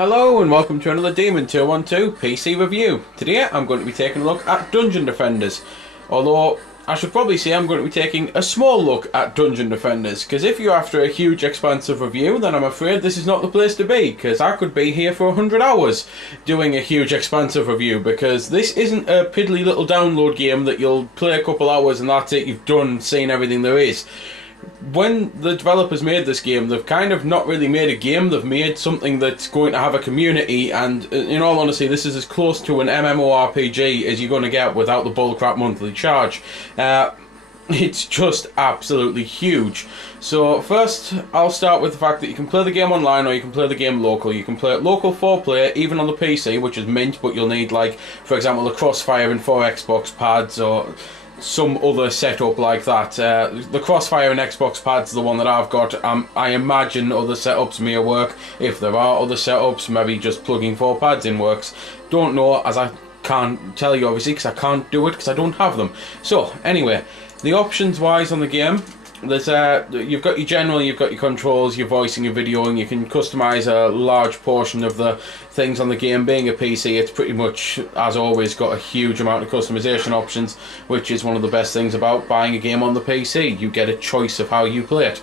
Hello and welcome to another Demon 212 PC review. Today I'm going to be taking a look at Dungeon Defenders. Although I should probably say I'm going to be taking a small look at Dungeon Defenders, because if you're after a huge expansive review, then I'm afraid this is not the place to be, because I could be here for 100 hours doing a huge expansive review, because this isn't a piddly little download game that you'll play a couple hours and that's it, you've done, seen everything there is. When the developers made this game, they've kind of not really made a game, they've made something that's going to have a community, and in all honesty this is as close to an MMORPG as you're going to get without the bullcrap monthly charge. It's just absolutely huge. So first I'll start with the fact that you can play the game online or you can play the game local. You can play it local 4-player even on the PC, which is mint, but you'll need, like, for example, the Crossfire and 4 Xbox pads or some other setup like that. The Crossfire and Xbox pads are the one that I've got. I imagine other setups may work. If there are other setups, maybe just plugging 4 pads in works. Don't know, as I can't tell you obviously because I can't do it because I don't have them. So anyway, the options wise on the game, there's you've got your general, you've got your controls, your voicing, your videoing. You can customize a large portion of the things on the game. Being a PC, it's pretty much, as always, got a huge amount of customization options, which is one of the best things about buying a game on the PC. You get a choice of how you play it.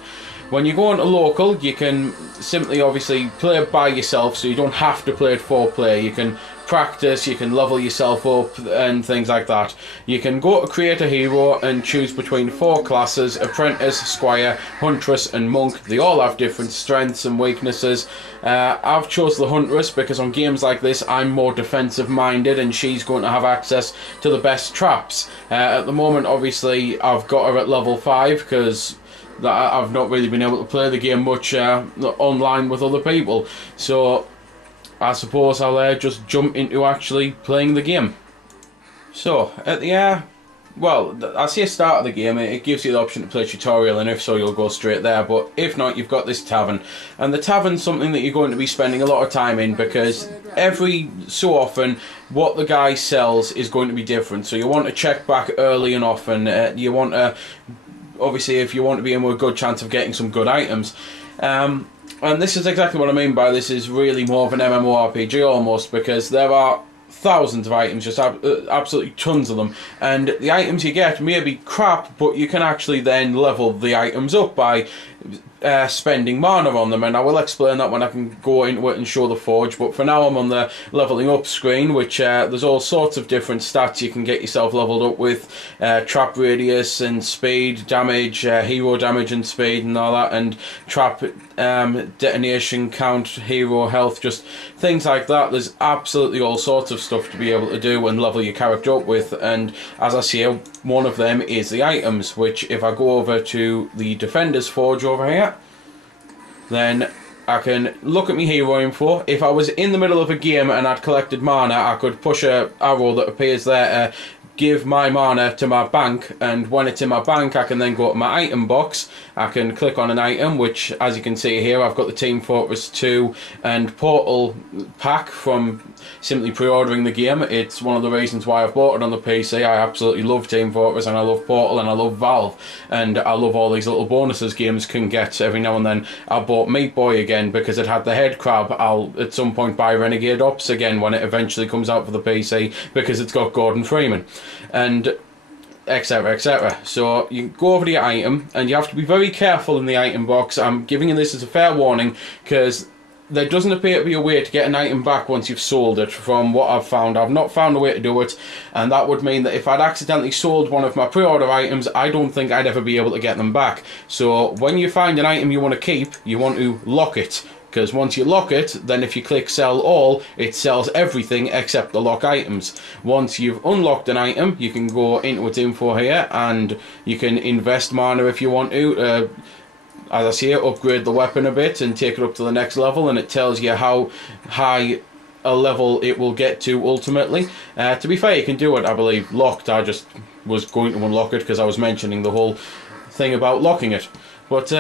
When you go into local, you can simply obviously play it by yourself, so you don't have to play it 4-player. You can practice, you can level yourself up and things like that. You can go to create a hero and choose between 4 classes: Apprentice, Squire, Huntress and Monk. They all have different strengths and weaknesses. I've chose the Huntress because on games like this I'm more defensive minded and she's going to have access to the best traps. At the moment obviously I've got her at level 5 because I've not really been able to play the game much online with other people, so I suppose I'll just jump into actually playing the game. So at the well, I say start of the game, it gives you the option to play tutorial, and if so you'll go straight there, but if not you've got this tavern. And the tavern's something that you're going to be spending a lot of time in, because every so often what the guy sells is going to be different, so you want to check back early and often. You want to, obviously if you want to be in with a good chance of getting some good items. And this is exactly what I mean by this is really more of an MMORPG almost, because there are thousands of items, just absolutely tons of them, and the items you get may be crap, but you can actually then level the items up by spending mana on them, and I will explain that when I can go into it and show the forge. But for now I'm on the leveling up screen, which there's all sorts of different stats you can get yourself leveled up with: trap radius and speed, damage, hero damage and speed and all that, and trap detonation count, hero health, just things like that. There's absolutely all sorts of stuff to be able to do and level your character up with, and as I say, one of them is the items, which if I go over to the Defender's Forge over here, then I can look at my hero info. If I was in the middle of a game and I'd collected mana, I could push a arrow that appears there to give my mana to my bank, and when it's in my bank I can then go to my item box. I can click on an item, which as you can see here I've got the Team Fortress 2 and Portal pack from simply pre-ordering the game. It's one of the reasons why I've bought it on the PC. I absolutely love Team Fortress and I love Portal and I love Valve, and I love all these little bonuses games can get every now and then. I bought Meat Boy again because it had the head crab. I'll at some point buy Renegade Ops again when it eventually comes out for the PC because it's got Gordon Freeman, and etc, etc. So you go over the item and you have to be very careful in the item box. I'm giving you this as a fair warning because there doesn't appear to be a way to get an item back once you've sold it. From what I've found, I've not found a way to do it, and that would mean that if I'd accidentally sold one of my pre-order items, I don't think I'd ever be able to get them back. So when you find an item you want to keep, you want to lock it, because once you lock it, then if you click sell all, it sells everything except the lock items. Once you've unlocked an item, you can go into its info here and you can invest mana if you want to, as I say, upgrade the weapon a bit and take it up to the next level, and it tells you how high a level it will get to ultimately. To be fair, you can do it, I believe, locked. I just was going to unlock it because I was mentioning the whole thing about locking it. But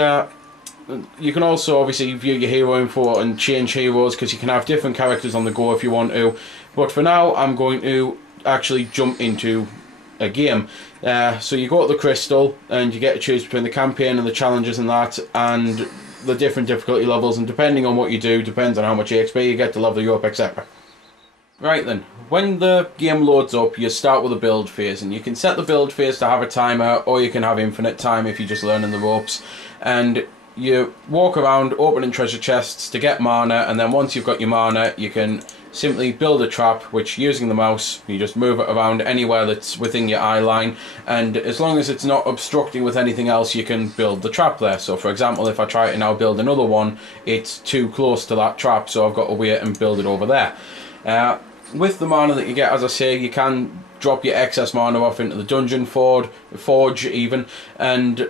you can also obviously view your hero info and change heroes, because you can have different characters on the go if you want to. But for now I'm going to actually jump into a game. So you go to the crystal and you get to choose between the campaign and the challenges and that, and the different difficulty levels, and depending on what you do, depends on how much EXP you get to level you up, etc. Right then, when the game loads up, you start with a build phase, and you can set the build phase to have a timer, or you can have infinite time if you're just learning the ropes. And you walk around opening treasure chests to get mana, and then once you've got your mana, you can simply build a trap, which using the mouse, you just move it around anywhere that's within your eye line, and as long as it's not obstructing with anything else, you can build the trap there. So for example, if I try to now build another one, it's too close to that trap, so I've got to wait and build it over there. With the mana that you get, as I say, you can drop your excess mana off into the dungeon forge even, and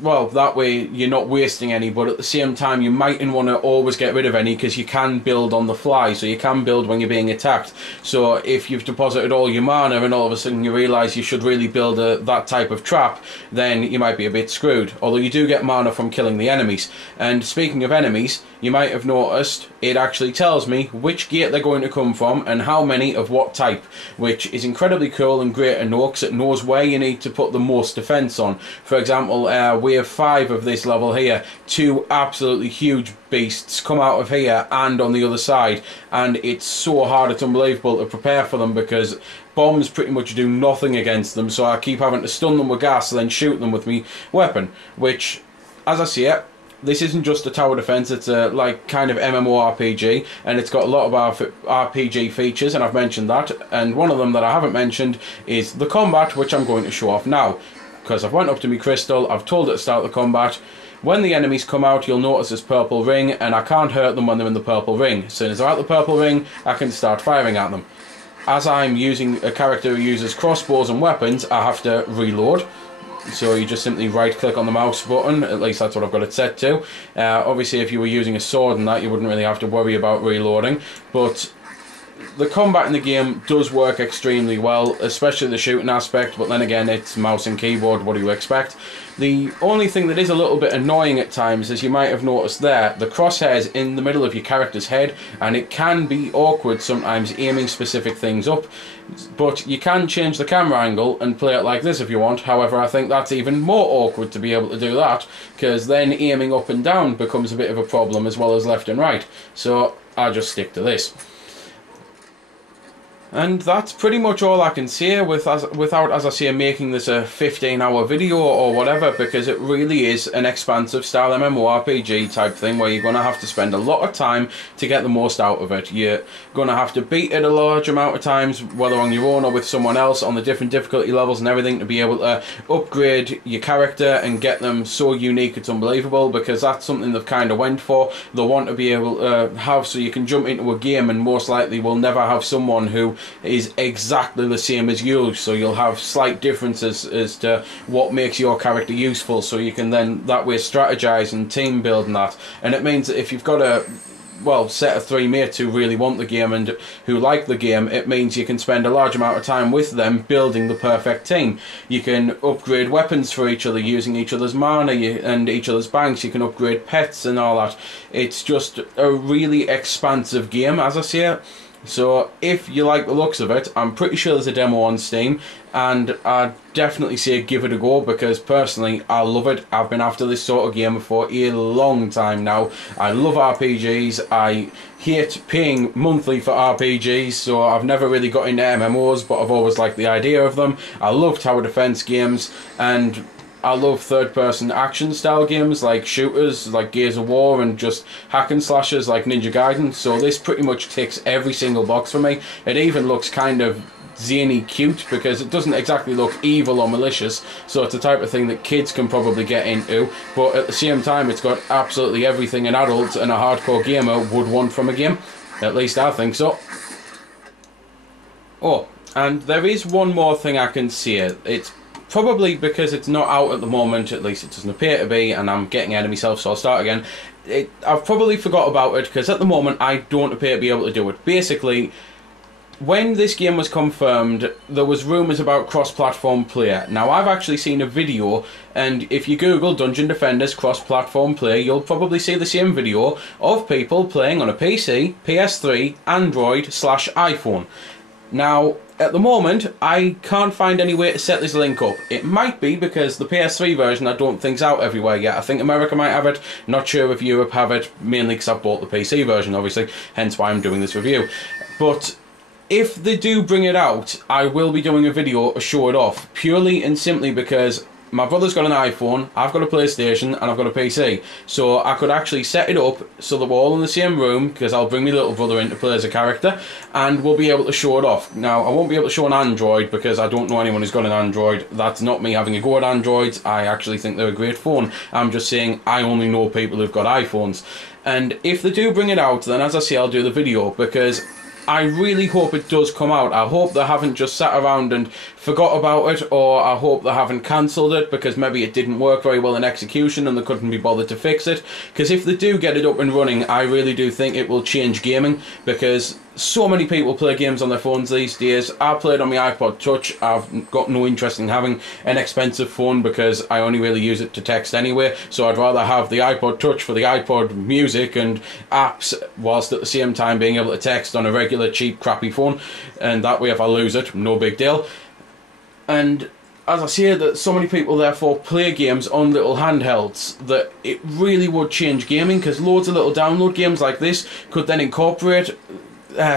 well, that way you're not wasting any, but at the same time you mightn't want to always get rid of any, because you can build on the fly, so you can build when you're being attacked. So if you've deposited all your mana and all of a sudden you realise you should really build that type of trap, then you might be a bit screwed, although you do get mana from killing the enemies. And speaking of enemies, you might have noticed it actually tells me which gate they're going to come from and how many of what type, which is incredibly cool and great to know, because it knows where you need to put the most defence on. For example, we have 5 of this level here, 2 absolutely huge beasts come out of here and on the other side, and it's so hard, it's unbelievable to prepare for them, because bombs pretty much do nothing against them, so I keep having to stun them with gas and then shoot them with my weapon, which, as I see it, this isn't just a tower defense, it's a like kind of MMORPG, and it's got a lot of RPG features, and I've mentioned that, and one of them that I haven't mentioned is the combat, which I'm going to show off now, because I've went up to my crystal, I've told it to start the combat. When the enemies come out, you'll notice this purple ring, and I can't hurt them when they're in the purple ring. As soon as they're out the purple ring, I can start firing at them. As I'm using a character who uses crossbows and weapons, I have to reload. So you just simply right click on the mouse button, at least that's what I've got it set to. Obviously if you were using a sword and that, you wouldn't really have to worry about reloading, but the combat in the game does work extremely well, especially the shooting aspect, but then again it's mouse and keyboard, what do you expect? The only thing that is a little bit annoying at times, as you might have noticed there, the crosshairs in the middle of your character's head, and it can be awkward sometimes aiming specific things up, but you can change the camera angle and play it like this if you want. However, I think that's even more awkward to be able to do that, because then aiming up and down becomes a bit of a problem as well as left and right, so I just stick to this. And that's pretty much all I can say without, as I say, making this a 15-hour video or whatever, because it really is an expansive style MMORPG type thing where you're going to have to spend a lot of time to get the most out of it. You're going to have to beat it a large amount of times, whether on your own or with someone else, on the different difficulty levels and everything, to be able to upgrade your character and get them so unique it's unbelievable, because that's something they've kind of went for. They want to be able to have so you can jump into a game and most likely will never have someone who is exactly the same as you, so you'll have slight differences as to what makes your character useful, so you can then that way strategize and team build and that. And it means that if you've got a set of 3 mates who really want the game and who like the game, it means you can spend a large amount of time with them building the perfect team. You can upgrade weapons for each other using each other's mana and each other's banks. You can upgrade pets and all that. It's just a really expansive game, as I say it. So if you like the looks of it, I'm pretty sure there's a demo on Steam, and I'd definitely say give it a go, because personally I love it. I've been after this sort of game for a long time now. I love RPGs. I hate paying monthly for RPGs, so I've never really got into MMOs, but I've always liked the idea of them. I love tower defense games, and I love third-person action-style games like shooters, like Gears of War, and just hack and slashers like Ninja Gaiden. So this pretty much ticks every single box for me. It even looks kind of zany cute, because it doesn't exactly look evil or malicious, so it's the type of thing that kids can probably get into, but at the same time it's got absolutely everything an adult and a hardcore gamer would want from a game. At least I think so. Oh, and there is one more thing I can see. It's probably because it's not out at the moment, at least it doesn't appear to be, and I'm getting ahead of myself, so I'll start again. I've probably forgot about it, because at the moment I don't appear to be able to do it. Basically, when this game was confirmed, there was rumours about cross-platform play. Now, I've actually seen a video, and if you Google Dungeon Defenders cross-platform play, you'll probably see the same video of people playing on a PC, PS3, Android / iPhone. Now, at the moment, I can't find any way to set this link up. It might be because the PS3 version I don't think's out everywhere yet. I think America might have it, not sure if Europe have it, mainly because I've bought the PC version, obviously, hence why I'm doing this review. But if they do bring it out, I will be doing a video to show it off, purely and simply because my brother's got an iPhone, I've got a PlayStation, and I've got a PC. So I could actually set it up so that we're all in the same room, because I'll bring my little brother in to play as a character, and we'll be able to show it off. Now, I won't be able to show an Android, because I don't know anyone who's got an Android. That's not me having a go at Androids. I actually think they're a great phone. I'm just saying I only know people who've got iPhones. And if they do bring it out, then as I say, I'll do the video, because I really hope it does come out. I hope they haven't just sat around and forgot about it, or I hope they haven't cancelled it because maybe it didn't work very well in execution and they couldn't be bothered to fix it. Because if they do get it up and running, I really do think it will change gaming, because so many people play games on their phones these days. I played on my iPod Touch. I've got no interest in having an expensive phone because I only really use it to text anyway, so I'd rather have the iPod Touch for the iPod music and apps, whilst at the same time being able to text on a regular cheap crappy phone, and that way if I lose it, no big deal. And as I say, that so many people therefore play games on little handhelds, that it really would change gaming, because loads of little download games like this could then incorporate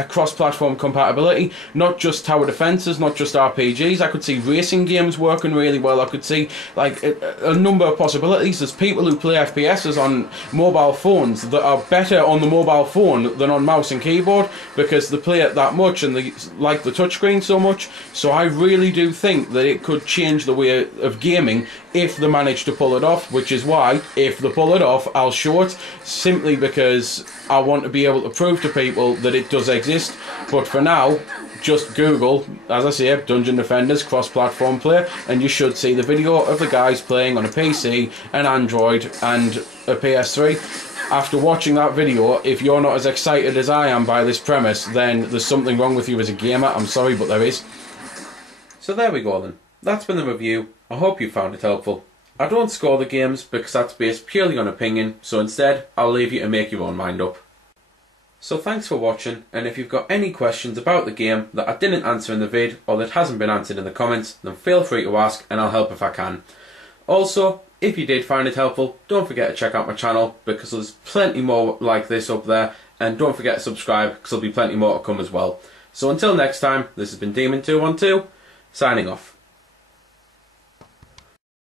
cross-platform compatibility, not just tower defences, not just RPGs. I could see racing games working really well. I could see like a number of possibilities. There's people who play FPSs on mobile phones that are better on the mobile phone than on mouse and keyboard, because they play it that much and they like the touchscreen so much. So I really do think that it could change the way of gaming if they manage to pull it off, which is why, if they pull it off, I'll show it, simply because I want to be able to prove to people that it does exist. But for now, just Google, as I say, Dungeon Defenders cross-platform play, and you should see the video of the guys playing on a PC, an Android, and a PS3. After watching that video, if you're not as excited as I am by this premise, then there's something wrong with you as a gamer. I'm sorry, but there is. So there we go then. That's been the review. I hope you found it helpful. I don't score the games because that's based purely on opinion, so instead I'll leave you to make your own mind up. So thanks for watching, and if you've got any questions about the game that I didn't answer in the vid, or that hasn't been answered in the comments, then feel free to ask and I'll help if I can. Also, if you did find it helpful, don't forget to check out my channel, because there's plenty more like this up there, and don't forget to subscribe because there'll be plenty more to come as well. So until next time, this has been Demon212, signing off.